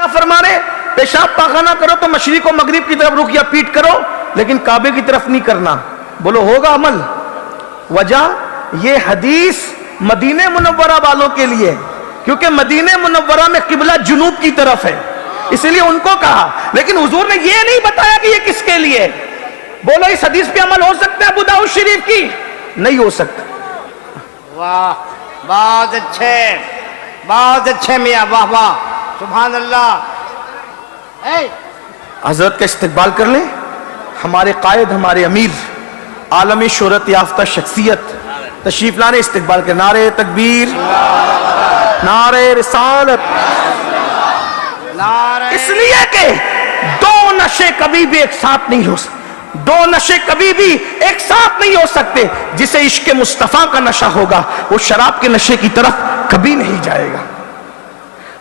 کیا فرما رہے؟ پیشاب پاخانہ کرو تو مشرق و مغرب کی طرف رخ یا پیٹ کرو، لیکن کعبے کی طرف نہیں کرنا۔ بولو ہوگا عمل؟ وجہ یہ حدیث مدینہ منورہ والوں کے لیے، کیونکہ مدینہ منورہ میں قبلہ جنوب کی طرف ہے، اس لیے ان کو کہا، لیکن حضور نے یہ نہیں بتایا کہ یہ کس کے لیے۔ بولو اس حدیث پہ عمل ہو سکتا ہے ابو داؤد شریف کی؟ نہیں ہو سکتا۔ واہ، بہت اچھے میاں، واہ واہ، سبحان اللہ۔ حضرت کا استقبال کر لیں، ہمارے قائد، ہمارے امیر، عالمی شہرت یافتہ شخصیت تشریف لانے، استقبال کے نعرے تکبیر، نعرے رسالت۔ اس لیے کہ دو نشے کبھی بھی ایک ساتھ نہیں ہو سکتے، دو نشے کبھی بھی ایک ساتھ نہیں ہو سکتے۔ جسے عشق مصطفیٰ کا نشہ ہوگا وہ شراب کے نشے کی طرف کبھی نہیں جائے گا،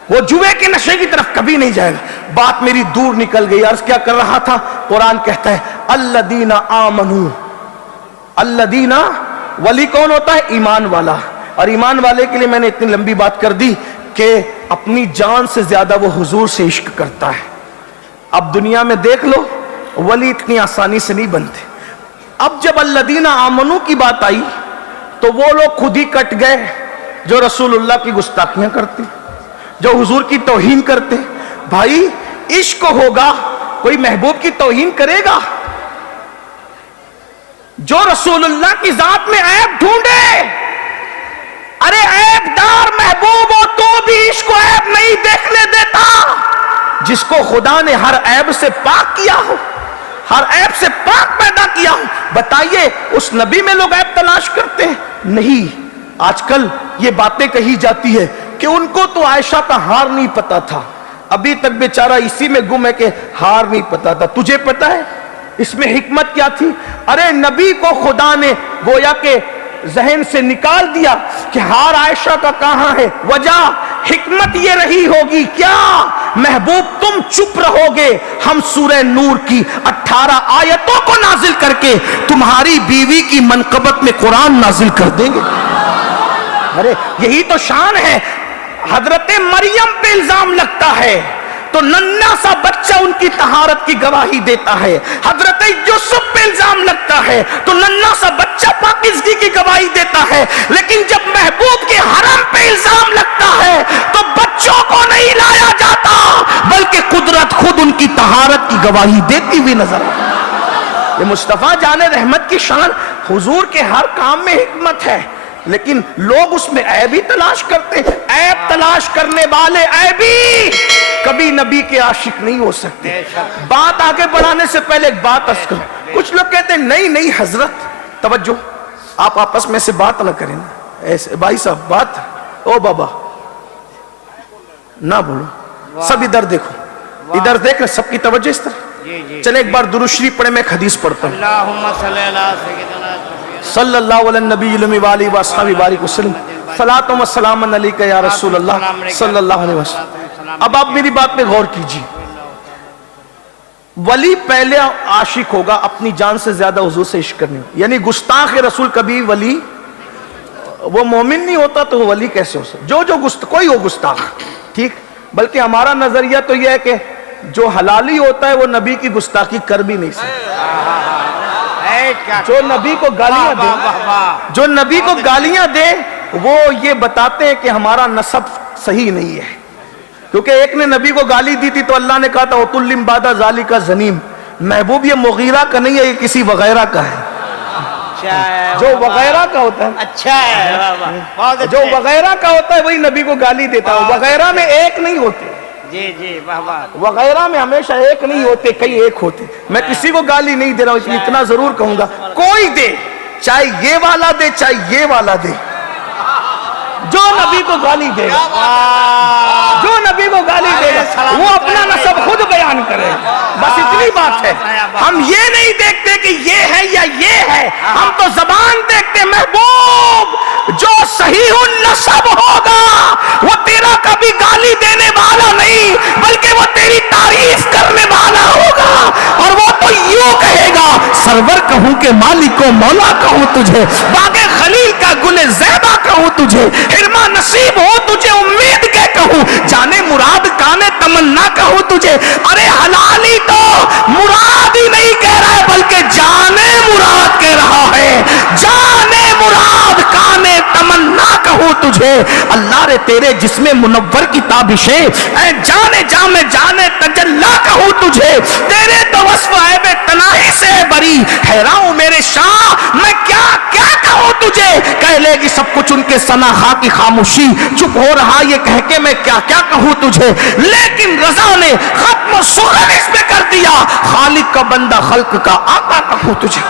وہ جوے کے نشے کی طرف کبھی نہیں جائے گا۔ بات میری دور نکل گئی، عرض کیا کر رہا تھا؟ قرآن کہتا ہے الذین آمنوا، الذین، ولی کون ہوتا ہے؟ ایمان والا۔ اور ایمان والے کے لیے میں نے اتنی لمبی بات کر دی کہ اپنی جان سے زیادہ وہ حضور سے عشق کرتا ہے۔ اب دنیا میں دیکھ لو، ولی اتنی آسانی سے نہیں بنتے۔ اب جب الذین آمنوا کی بات آئی تو وہ لوگ خود ہی کٹ گئے جو رسول اللہ کی گستاخیاں کرتے، جو حضور کی توہین کرتے۔ بھائی عشق ہوگا، کوئی محبوب کی توہین کرے گا؟ جو رسول اللہ کی ذات میں عیب ڈھونڈے، ارے عیب دار محبوب ہو تو بھی عشق و عیب نہیں دیکھنے دیتا۔ جس کو خدا نے ہر عیب سے پاک کیا ہو، ہر عیب سے پاک پیدا کیا ہو، بتائیے اس نبی میں لوگ عیب تلاش کرتے ہیں؟ نہیں۔ آج کل یہ باتیں کہی جاتی ہے کہ ان کو تو عائشہ کا ہار نہیں پتا تھا، ابھی تک بیچارہ اسی میں گم ہے کہ ہار نہیں پتا تھا۔ تجھے پتا ہے اس میں حکمت کیا تھی؟ ارے نبی کو خدا نے گویا کہ ذہن سے نکال دیا کہ ہار عائشہ کا کہاں ہے۔ وجہ حکمت یہ رہی ہوگی کیا؟ محبوب تم چپ رہو گے، ہم سورہ نور کی 18 آیتوں کو نازل کر کے تمہاری بیوی کی منقبت میں قرآن نازل کر دیں گے۔ ارے یہی تو شان ہے۔ حضرت مریم پہ الزام لگتا ہے تو ننھا سا بچہ ان کی طہارت کی گواہی دیتا ہے۔ حضرت یوسف پہ الزام لگتا ہے تو ننھا سا بچہ پاکیزگی کی گواہی دیتا ہے، لیکن جب محبوب کے حرم پہ الزام لگتا ہے تو بچوں کو نہیں لایا جاتا، بلکہ قدرت خود ان کی طہارت کی گواہی دیتی ہوئی نظر آتی ہے۔ یہ مصطفیٰ جان رحمت کی شان، حضور کے ہر کام میں حکمت ہے، لیکن لوگ اس میں عیب ہی تلاش کرتے ہیں۔ عیب تلاش کرنے والے عیبی کبھی نبی کے عاشق نہیں ہو سکتے۔ بات آگے بڑھانے سے پہلے ایک بات عرض کروں۔ کچھ لوگ کہتے ہیں نہیں حضرت، توجہ، آپ آپس میں سے بات نہ کریں، ایسے بھائی صاحب بات، او بابا نہ بولو، سب ادھر دیکھو، ادھر دیکھ رہے، سب کی توجہ اس طرح۔ چلے ایک بار درود شریف پڑھیں، میں ایک حدیث پڑھتا ہوں۔ اللہم صلی اللہ سیدنا صلی اللہ علیہ نبی علمی والی واصحابہ بارک وسلم، صلاۃ و سلام علیکہ یا رسول اللہ صلی اللہ علیہ وسلم۔ اب آپ میری بات پہ غور کیجیے۔ ولی پہلے عاشق ہوگا اپنی جان سے زیادہ حضور سے عشق کرنے، یعنی گستاخ رسول کبھی ولی، وہ مومن نہیں ہوتا تو وہ ولی کیسے ہو سکتا؟ کوئی ہو گستاخ، ٹھیک، بلکہ ہمارا نظریہ تو یہ ہے کہ جو حلالی ہوتا ہے وہ نبی کی گستاخی کر بھی نہیں سکتا۔ جو نبی کو گالیاں دے، جو نبی کو گالیاں دے وہ یہ بتاتے ہیں کہ ہمارا نسب صحیح نہیں ہے، کیونکہ ایک نے نبی کو گالی دی تھی تو اللہ نے کہا تھا وَتُلِّمْ بَعْدَ ذَلِكَ زَنِيمٌ۔ محبوب یہ مغیرہ کا نہیں ہے، یہ کسی وغیرہ کا ہے۔ جو وغیرہ کا ہوتا ہے، اچھا ہے، جو وغیرہ کا ہوتا ہے وہی نبی کو گالی دیتا ہے۔ وغیرہ میں ایک نہیں ہوتے، جی واہ واہ، وغیرہ میں ہمیشہ ایک نہیں ہوتے، کئی ایک ہوتے۔ میں کسی کو گالی نہیں دے رہا ہوں، اتنا ضرور کہوں گا کوئی دے، چاہے یہ والا دے چاہے یہ والا دے، جو نبی کو گالی دے گا، جو نبی کو گالی دے گا وہ اپنا نسب خود بیان کرے، بس اتنی بات ہے۔ ہم یہ نہیں دیکھتے کہ یہ ہے یا یہ ہے، ہم تو زبان دیکھتے۔ محبوب جو صحیح النسب ہوگا وہ تیرا کبھی گالی دینے والا نہیں، بلکہ وہ تیری تعریف کرنے والا ہوگا، اور وہ تو یوں کہے گا سرور کہوں کہ مالک و مولا کہوں تجھے، باغ خلیل کا گل زیبا کہوں कहूँ तुझे, हिरमा नसीब हो तुझे उम्मीद के कहूँ, जाने मुराद काने तमन्ना कहूँ तुझे। अरे हलाली तो मुराद ही नहीं कह रहा है बल्कि जाने मुराद कह रहा है, जाने मुराद काने तमन्ना कहूँ तुझे। अल्लाह रे तेरे जिसमें मुनव्वर की ताबिशें, ऐ जाने जा में जाने तजल्ला कहूँ तुझे। तेरे तो वस्फ ऐब तनाही से बरी, हैरान मेरे शाह मैं क्या क्या कहूँ तुझे। कह लेगी सब कुछ उनके सनाहा की खामोशी, चुप हो रहा ये कह के मैं क्या क्या कहूँ तुझे। लेकिन रजा ने खत्म सुगन इसमें कर दिया, खालिक का बंदा खल्क का आका कहूँ तुझे।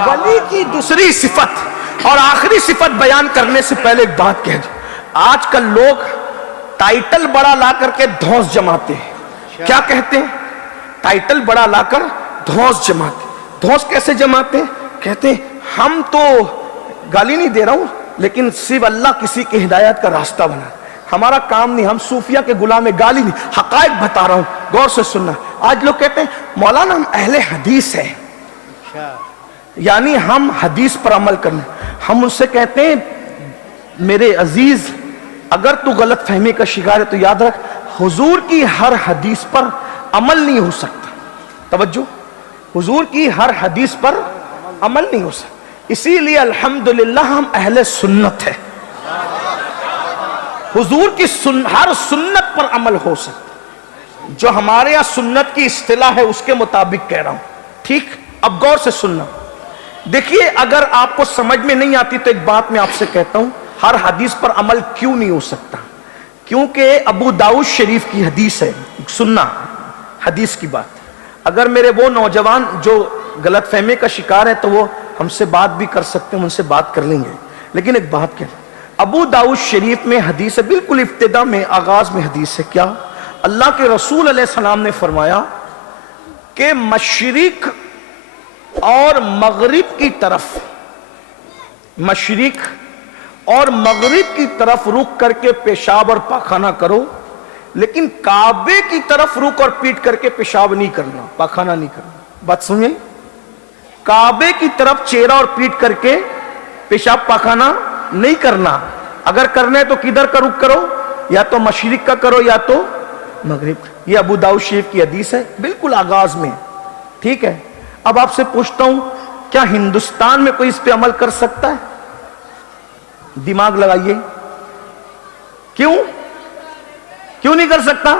वली की दूसरी सिफत और आखिरी सिफत बयान करने से पहले एक बात कह दूं, आजकल लोग टाइटल बड़ा ला करके धौंस जमाते हैं। क्या कहते हैं? टाइटल बड़ा लाकर धौंस जमाते। धौंस कैसे जमाते? कहते हैं हम तो गाली नहीं दे रहा हूं, लेकिन सिर्फ अल्लाह किसी की हिदायत का रास्ता बना, हमारा काम नहीं, हम सूफिया के गुलाम, गाली नहीं, हकायक बता रहा हूं, गौर से सुनना। आज लोग कहते हैं मौलाना हम अहले हदीस हैं, यानी हम हदीस पर अमल करने। हम उनसे कहते हैं मेरे अजीज, अगर तू गलत फहमी का शिकार है तो याद रख, हुजूर की हर हदीस पर अमल नहीं हो सकता। तवज्जो, हुजूर की हर हदीस पर अमल नहीं हो सकता। इसीलिए अल्हम्दुलिल्लाह हम अहले सुन्नत है, हुजूर की हर सुन्नत पर अमल हो सकता। जो हमारे यहां सुन्नत की इस्तिलाह है उसके मुताबिक कह रहा हूं, ठीक? अब गौर से सुनना। देखिए, अगर आपको समझ में नहीं आती तो एक बात मैं आपसे कहता हूं, हर हदीस पर अमल क्यों नहीं हो सकता? क्योंकि अबू दाऊद शरीफ की हदीस है, सुनना हदीस की बात। अगर मेरे वो नौजवान जो गलत फहमी का शिकार है तो वो हमसे बात भी कर सकते हैं, उनसे बात कर लेंगे। लेकिन एक बात कह, अबू दाऊद शरीफ में हदीस है, बिल्कुल इब्तिदा में आगाज में हदीस है। क्या? अल्लाह के रसूल अलैहि सलाम ने फरमाया कि मशरिक और मगरिब की तरफ, मशरिक और मगरिब की तरफ रुक करके पेशाब और पाखाना करो, लेकिन काबे की तरफ रुक और पीट करके पेशाब नहीं करना, पाखाना नहीं करना। बात सुनिए, काबे की तरफ चेहरा और पीट करके पेशाब पाखाना नहीं करना। अगर करना है तो किधर का रुक करो, या तो मशरिक का करो या तो मगरिब। ये अबू दाऊद शरीफ की हदीस है, बिल्कुल आगाज में, ठीक है? अब आपसे पूछता हूं, क्या हिंदुस्तान में कोई इस पे अमल कर सकता है? दिमाग लगाइए, क्यों क्यों नहीं कर सकता?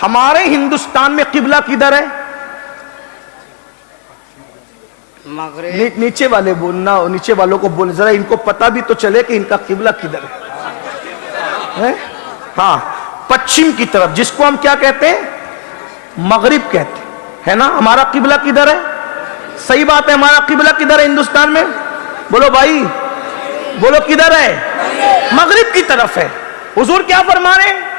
हमारे हिंदुस्तान में किबला किधर है? मगरिब। नीचे वाले बोलना, नीचे वालों को बोल, जरा इनको पता भी तो चले कि इनका किबला किधर है? हाँ, पश्चिम की तरफ, जिसको हम क्या कहते हैं? मगरिब कहते हैं, है ना? हमारा किबला किधर है? सही बात है, हमारा किबला किधर है हिंदुस्तान में? बोलो भाई, बोलो किधर है? मगरिब की तरफ है। हुजूर क्या फरमा रहे हैं?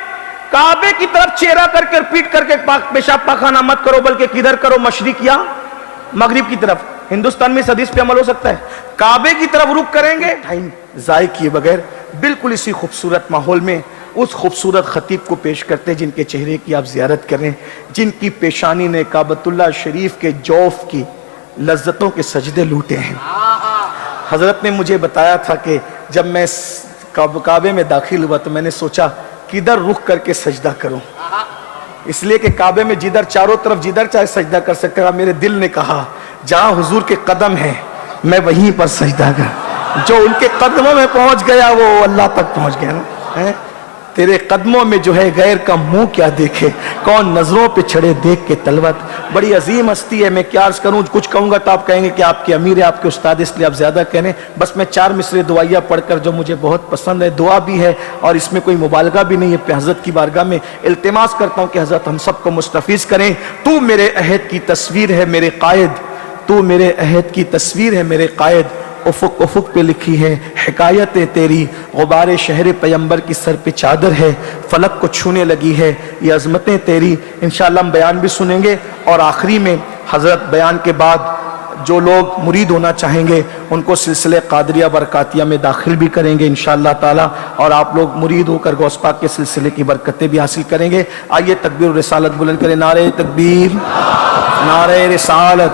काबे की तरफ चेहरा करके पीट करके पेशाब पाखाना मत करो, बल्कि किधर करो? मशरिक या मगरिब की तरफ। हिंदुस्तान में इस हदीस पे अमल हो सकता है? काबे की तरफ रुक करेंगे, टाइम जाय किए बगैर बिल्कुल इसी खूबसूरत माहौल में उस खूबसूरत खतीब को पेश करते हैं जिनके चेहरे की आप जियारत करें, जिनकी पेशानी ने काबतुल्लाह शरीफ के जौफ की लज्जतों के सजदे लूटे हैं। हजरत ने मुझे बताया था कि जब मैं काबे में दाखिल हुआ तो मैंने सोचा किधर रुक करके सजदा करूं, इसलिए कि काबे में जिधर चारों तरफ जिधर चाहे सजदा कर सकते हैं। मेरे दिल ने कहा जहां हुजूर के कदम है मैं वहीं पर सजदा कर। जो उनके कदमों में पहुंच गया वो अल्लाह तक पहुंच गया ना, है? तेरे कदमों में जो है गैर का मुंह क्या देखे, कौन नजरों पे छड़े देख के तलवत। बड़ी अजीम हस्ती है, मैं क्या अर्ज करूं, कुछ कहूंगा तो आप कहेंगे कि आपके अमीर है, आपके उस्ताद, इसलिए आप ज्यादा कह रहे हैं। बस मैं 4 मिसरे दुआइया पढ़कर जो मुझे बहुत पसंद है, दुआ भी है और इसमें कोई मुबालगा भी नहीं है, पे हजरत की बारगाह में इल्तिमास करता हूं कि हजरत हम सबको मुस्तफीज करें। तू मेरे अहद की तस्वीर है मेरे कायद, तू मेरे अहद की तस्वीर है मेरे कायद, उफुक उफुक पे लिखी है हिकायतें तेरी, गुबारे शहर पैगंबर की सर पे चादर है, फलक को छूने लगी है ये अजमतें तेरी। इंशाअल्लाह हम बयान भी सुनेंगे और आखिरी में हजरत बयान के बाद जो लोग मुरीद होना चाहेंगे उनको सिलसिले कादरिया बरकातिया में दाखिल भी करेंगे इंशाअल्लाह ताला, और आप लोग मुरीद होकर गौस पाक के सिलसिले की बरकतें भी हासिल करेंगे। आइए तकबीर रिसालत बुलंद करें, नारे तकबीर, नारे रिसालत।